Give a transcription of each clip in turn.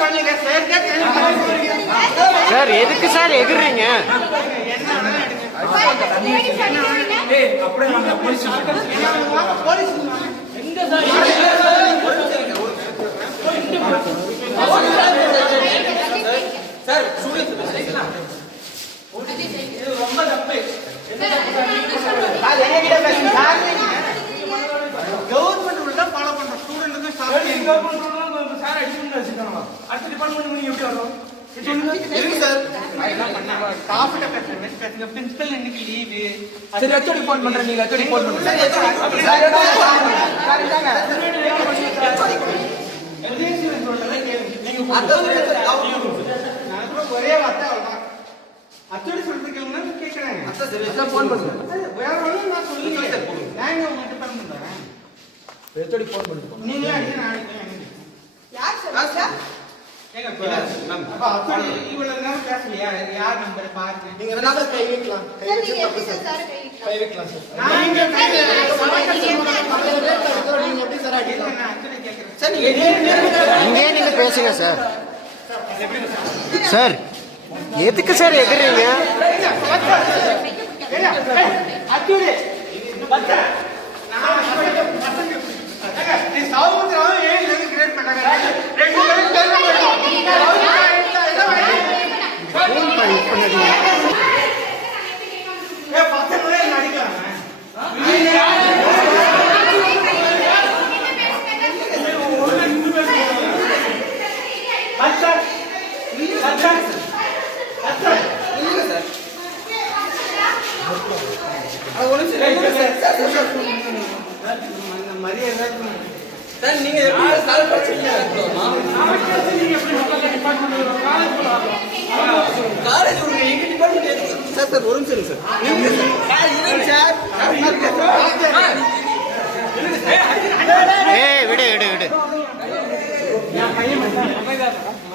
பண்ணுங்க sir sir எதுக்கு sir எகுறீங்க? போலீஸ் அது எங்ககிட்ட பேசுங்க. சார் இருக்கு. சார் ஸ்டாஃப்கிட்ட பேசுங்க பேசுங்க பிரின்சிபல் இன்னைக்கு லீவு சரி ஹெச்ஓடி ஃபோன் பண்றேன் நீங்க ஹெச்ஓடி ஃபோன் பண்ணுங்க ஒரே வார்த்தை அவ்வளவுதான். அத்தோடி சொல்றது கேளுங்க கேட்கறாங்க ஃபோன் பண்ணுங்க வேற ஒண்ணும் நான் சொல்லி நான் உங்ககிட்ட பண்ணுறேன் ஹெச்ஓடி ஃபோன் பண்ணுங்க நீங்களே அடிச்சு நான் அடிக்கிறேன் யார் சார்? ஏங்க அப்ப அத்தோடி இவ்வளவு நேரம் பேசலையா? யார் நம்பர் பாருங்க. நீங்க வேணா கை வைக்கலாம். கை சார் வச்சு சார் சார். சார் கை வைக்கலாம்? சார். நான் இங்க சார், நீங்க எப்படி சார் அடிக்கலாம்? சார் நீங்க நீங்க பேசுங்க சார். சார் எதுக்கு சார் எகுறீங்க? சார் நீங்க எப்படி சார் பிரச்சனை காலேஜ் ஒரு நிமிஷம் சார் ஏய் விடு விடு விடு. உனக்கு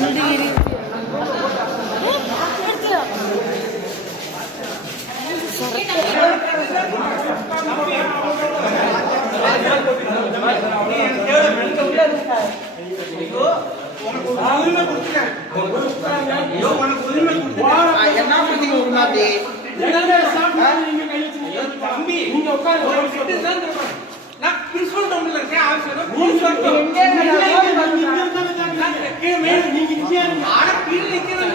ஒரு உரிமை கொடுத்துட்டேன் உனக்கு உரிமை கொடுத்துட்டேன் என்ன பண்ணீங்க ஒரு மாதிரி தம்பி நீங்க உட்காரு நான் principal room இருக்கேன், office ல. principal நீங்க ஆனா கீழே நிக்கிறேன்.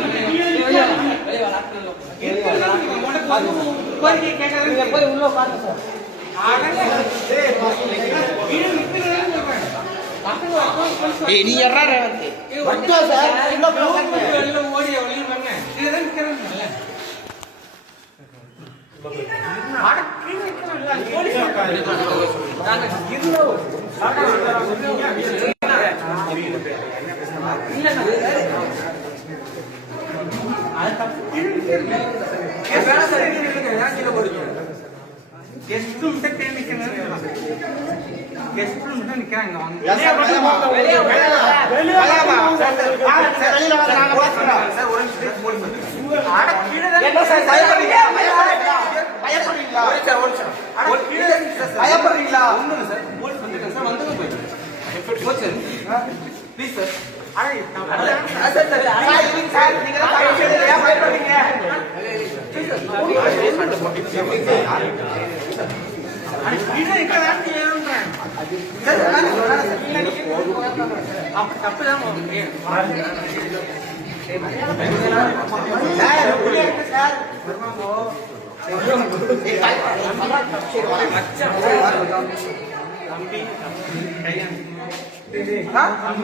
உனக்கு கோரிக்கை கேட்கறதுக்கு போய் உள்ள உட்காருங்க சார் நீ எறா ரேவந்தி வட்டோ சார் உள்ள போங்க வெளில ஓடி வெளியில வாங்க. கீழே தான் நிக்கிறேன் இல்ல. கெஸ்ட் நிக்கிறேன் கெஸ்ட் கிட்ட நிக்கிறாங்க? பயப்படுறீங்களா? ஒண்ணுங்க சார், போலீஸ் வந்துருக்காங்க சார், வந்துங்க போய். போச்சு. ப்ளீஸ் சார் நீங்க தான்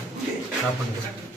நான்